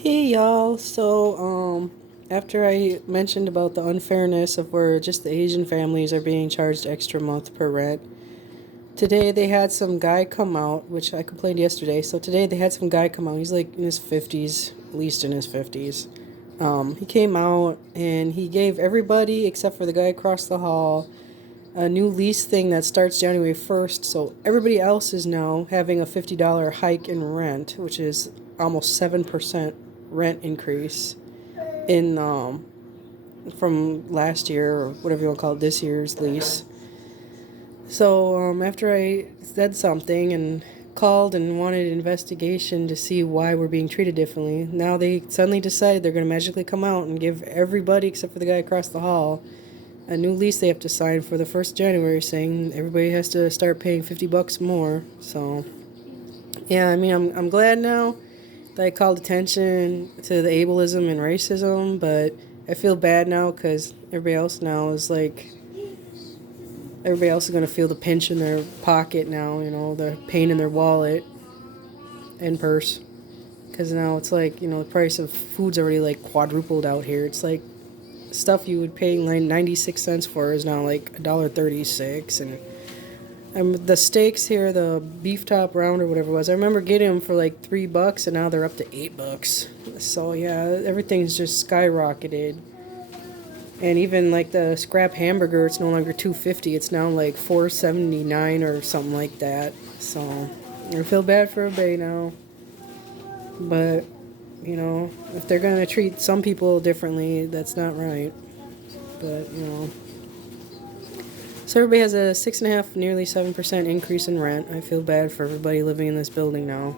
Hey y'all. After I mentioned about the unfairness of where just the Asian families are being charged extra month per rent, today they had some guy come out, which I complained yesterday. So today they had some guy come out. He's like in his 50s, at least in his 50s. He came out and he gave everybody except for the guy across the hall a new lease thing that starts January 1st. So everybody else is now having a $50 hike in rent, which is almost 7% rent increase in from last year or whatever you want to call it, this year's lease. So after I said something and called and wanted an investigation to see why we're being treated differently, now they suddenly decide they're going to magically come out and give everybody except for the guy across the hall a new lease they have to sign for the 1st January, saying everybody has to start paying $50 more. So yeah, I mean, I'm glad now that I called attention to the ableism and racism, but I feel bad now because everybody else is going to feel the pinch in their pocket now, the pain in their wallet and purse. Because now it's like, the price of food's already like quadrupled out here. It's like stuff you would pay like 96 cents for is now like $1.36. And the steaks here, the beef top round or whatever it was, I remember getting them for like $3, and now they're up to $8. So yeah, everything's just skyrocketed. And even like the scrap hamburger, it's no longer 250. It's now like 4.79 or something like that. So I feel bad for Bae now. But if they're gonna treat some people differently, that's not right. But. So everybody has a 6.5, nearly 7% increase in rent. I feel bad for everybody living in this building now.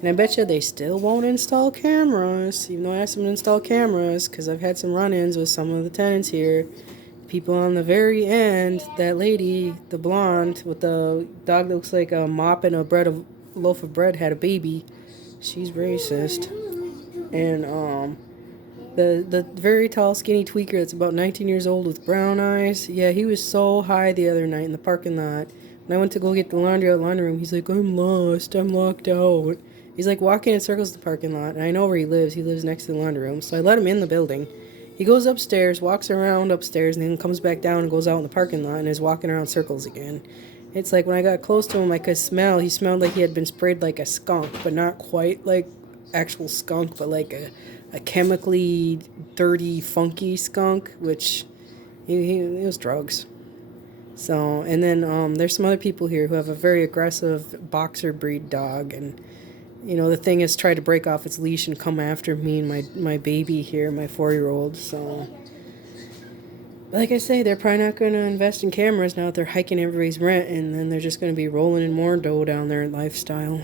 And I bet you they still won't install cameras, even though I asked them to install cameras, because I've had some run-ins with some of the tenants here. People on the very end, that lady, the blonde with the dog that looks like a mop and a loaf of bread, had a baby. She's racist. And the very tall, skinny tweaker that's about 19 years old with brown eyes, yeah, he was so high the other night in the parking lot. When I went to go get the laundry out of the laundry room, he's like, I'm lost, I'm locked out. He's like walking in circles the parking lot, and I know where he lives. He lives next to the laundry room, so I let him in the building. He goes upstairs, walks around upstairs, and then comes back down and goes out in the parking lot and is walking around circles again. It's like when I got close to him, I could smell. He smelled like he had been sprayed like a skunk, but not quite like actual skunk, but like a chemically dirty, funky skunk, which he was drugs. So, and then there's some other people here who have a very aggressive boxer breed dog, and the thing has tried to break off its leash and come after me and my baby here, my 4-year-old. So, like I say, they're probably not going to invest in cameras now that they're hiking everybody's rent, and then they're just going to be rolling in more dough down their lifestyle.